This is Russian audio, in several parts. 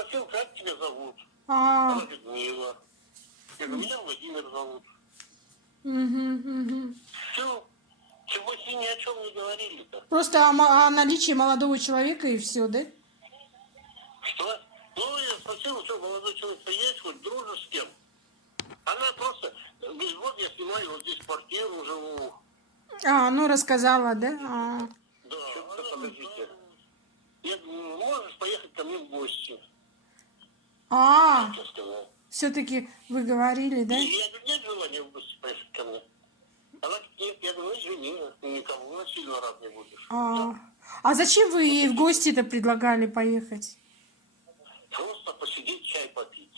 спросил, как тебя зовут. А, Она говорит, Мила. Я говорю, меня Владимир зовут. угу. Все. Чего больше ни о чем не говорили-то. Просто о наличии молодого человека и все, да? Что? Ну, я спросил, что молодой человек есть, хоть дружишь с кем? Она просто, говорит, вот я снимаю вот здесь квартиру, живу. А, ну рассказала, да? А, Да, подождите. Я говорю, можешь поехать ко мне в гости? а Я сказал. все-таки вы говорили, да? И я говорю, нет желания в гости поехать ко мне. Она говорит, нет, я говорю, ну извини, никому насильно рад не будешь. А зачем вы ей в гости-то предлагали поехать? Просто посидеть, чай попить.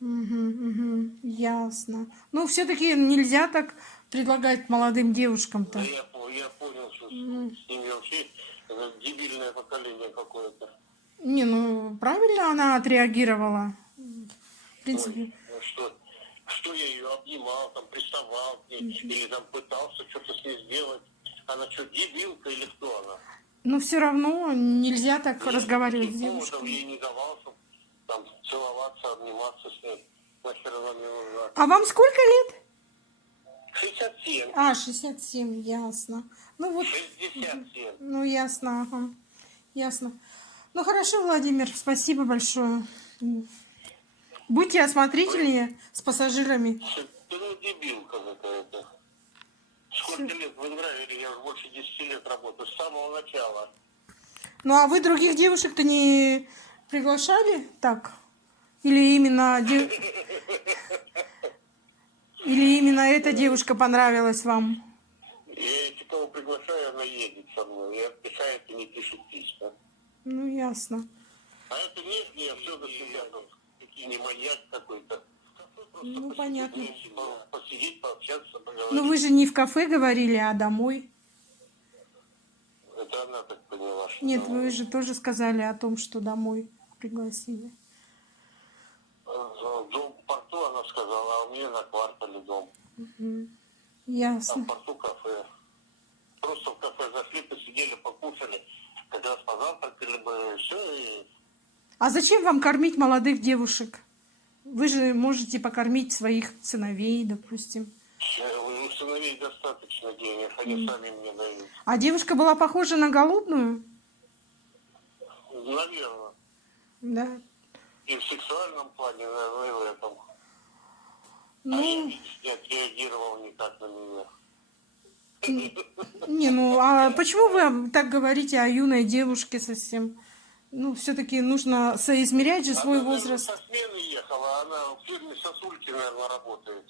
Угу, ясно. Ну, все-таки нельзя так предлагать молодым девушкам-то. Да я понял, что с ними вообще дебильное поколение какое-то. Не, ну, правильно она отреагировала. В принципе. Ой, ну что я ее обнимал, там приставал к ней, или там пытался что-то с ней сделать. Она что, дебилка или кто она? Но все равно нельзя так разговаривать с Поводов девушкой. ей не давал, чтобы там целоваться, обниматься с ней. Нахер она мне нужна. А вам сколько лет? 67. А, 67, ясно. Ну вот, 67. ну ясно, ага. Ясно. Ну хорошо, Владимир, спасибо большое. Будьте осмотрительнее с пассажирами. Ты ну дебилка какая-то. Сколько лет в Израиле? Я уже больше 10 лет работаю, с самого начала. Ну а вы других девушек-то не приглашали так? Или именно, Или именно эта девушка понравилась вам? Я если кого приглашаю, она едет со мной. И отдыхает и не пишет письма. Ну ясно. А это нет, я все до себя там, какие не маньяк какой-то. Ну понятно. Посидеть, пообщаться, поговорить. Ну вы же не в кафе говорили, а домой. Это она так поняла, что... Нет, вы же тоже сказали о том, что домой пригласили. Дом в порту, она сказала, а у меня на квартале дом. А в Ясно. порту кафе. Просто в кафе зашли, посидели, покушали. Как раз позавтракали бы, все, и... А зачем вам кормить молодых девушек? Вы же можете покормить своих сыновей, допустим. У сыновей достаточно денег, они сами мне дают. А девушка была похожа на голодную? Наверное. Да. И в сексуальном плане, наверное, и в этом. А Ну, я, видишь, не отреагировал никак на меня. не, ну, а почему вы так говорите о юной девушке совсем? Ну, все-таки нужно соизмерять же свой Она, наверное, возраст. со смены ехала, она в фирме сосульки, наверное, работает.